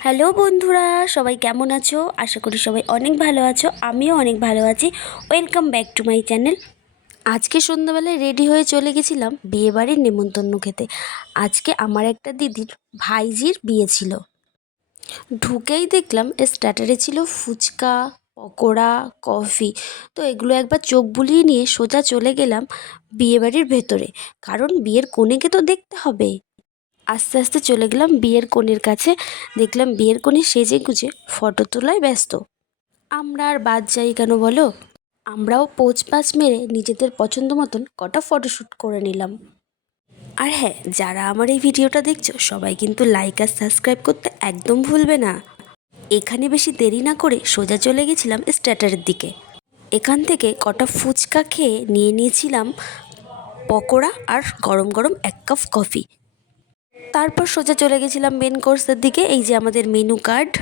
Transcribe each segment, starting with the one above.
Hello বন্ধুরা, সবাই কেমন আছো? আশা করি সবাই অনেক ভালো আছো, আমিও অনেক ভালো আছি। Welcome back to my channel আজকে সন্ধ্যাবেলায় রেডি হয়ে চলে গেছিলাম বিয়েবাড়ির নেমন্তন্ন খেতে। আজকে আমার একটা দিদির ভাইজির বিয়ে ছিল। ঢুকেই দেখলাম এ স্টার্টারে ছিল ফুচকা, পকোড়া, কফি। তো এগুলো একবার চোখ বুলিয়ে নিয়ে সোজা চলে গেলাম বিয়েবাড়ির ভেতরে। কারণ বিয়ের কনেকে তো দেখতে হবে। আস্তে আস্তে চলে গেলাম বিয়ের কনের কাছে। দেখলাম বিয়ের কনে সেজে গুজে ফটো তোলায় ব্যস্ত। আমরা আর বাদ যাই কেন বলো? আমরাও পোচ পাচ মেরে নিজেদের পছন্দ মতন কটা ফটোশ্যুট করে নিলাম। আর হ্যাঁ যারা আমার এই ভিডিওটা দেখছ, সবাই কিন্তু লাইক আর সাবস্ক্রাইব করতে একদম ভুলবে না। এখানে বেশি দেরি না করে সোজা চলে গেছিলাম স্ট্যাটারের দিকে। এখান থেকে কটা ফুচকা খেয়ে নিয়ে নিয়েছিলাম পকোড়া আর গরম গরম এক কাপ কফি। তারপর সোজা চলে গেছিলাম মেন কোর্সের দিকে, এই যে আমাদের মেনু কার্ড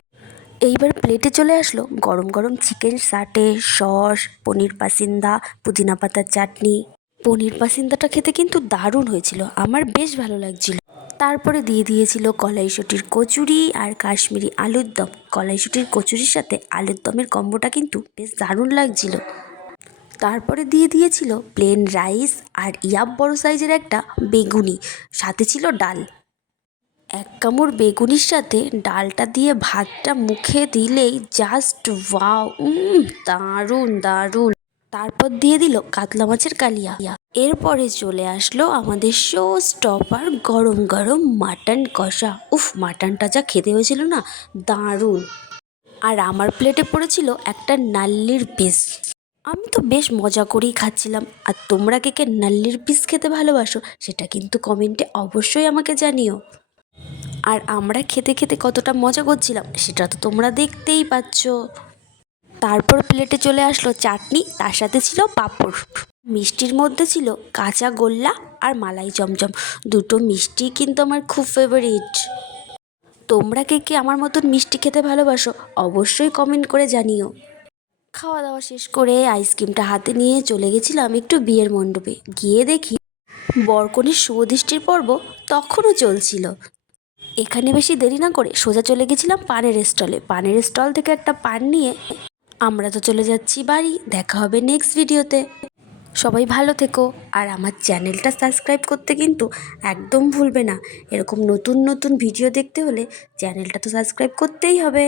এইবার প্লেটে চলে আসলো গরম গরম chicken satay sauce paneer pasanda, পুদিনা পাতার চাটনি। পনির পাসিন্দাটা খেতে কিন্তু দারুণ হয়েছিল, আমার বেশ ভালো লাগছিল। তারপরে দিয়ে দিয়েছিল কলাইশুটির কচুরি আর কাশ্মীরি আলুর দম। কলাইশুটির কচুরির সাথে আলুর দমের কম্বোটা কিন্তু বেশ দারুণ লাগছিল। তারপরে দিয়ে দিয়েছিল প্লেন রাইস আর ইয়াব বড় সাইজের একটা বেগুনি, সাথে ছিল ডাল। এক কামড় বেগুনির সাথে ডালটা দিয়ে ভাতটা মুখে দিলেই জাস্ট ওয়াও দারুণ দারুণ। তারপর দিয়ে দিল কাতলা মাছের কালিয়া। এরপরে চলে আসলো আমাদের শো স্টপার গরম গরম মাটন কষা। উফ মাটনটা যা খেতে হয়েছিল না, দারুণ। আর আমার প্লেটে পড়েছিল একটা নাল্লির পিস। আমি তো বেশ মজা করেই খাচ্ছিলাম। আর তোমরা কে কে নাল্লির পিস খেতে ভালোবাসো, সেটা কিন্তু কমেন্টে অবশ্যই আমাকে জানিও। আর আমরা খেতে খেতে কতটা মজা করছিলাম, সেটা তো তোমরা দেখতেই পাচ্ছ। তারপর প্লেটে চলে আসলো চাটনি, তার সাথে ছিল পাঁপড়। মিষ্টির মধ্যে ছিল কাঁচা গোল্লা আর মালাই চমচম। দুটো মিষ্টি কিন্তু আমার খুব ফেভারিট তোমরা কে কে আমার মতন মিষ্টি খেতে ভালোবাসো, অবশ্যই কমেন্ট করে জানিও। খাওয়া দাওয়া শেষ করে আইসক্রিমটা হাতে নিয়ে চলে গেছিলাম একটু বিয়ের মণ্ডপে। গিয়ে দেখি বরকনের শুভদৃষ্টির পর্ব তখনও চলছিল। এখানে বেশি দেরি না করে সোজা চলে গেছিলাম পানের স্টলে। পানের স্টল থেকে একটা পান নিয়ে আমরা তো চলে যাচ্ছি বাড়ি। দেখা হবে নেক্সট ভিডিওতে সবাই ভালো থেকো আর আমার চ্যানেলটা সাবস্ক্রাইব করতে কিন্তু একদম ভুলবে না। এরকম নতুন নতুন ভিডিও দেখতে হলে চ্যানেলটা তো সাবস্ক্রাইব করতেই হবে।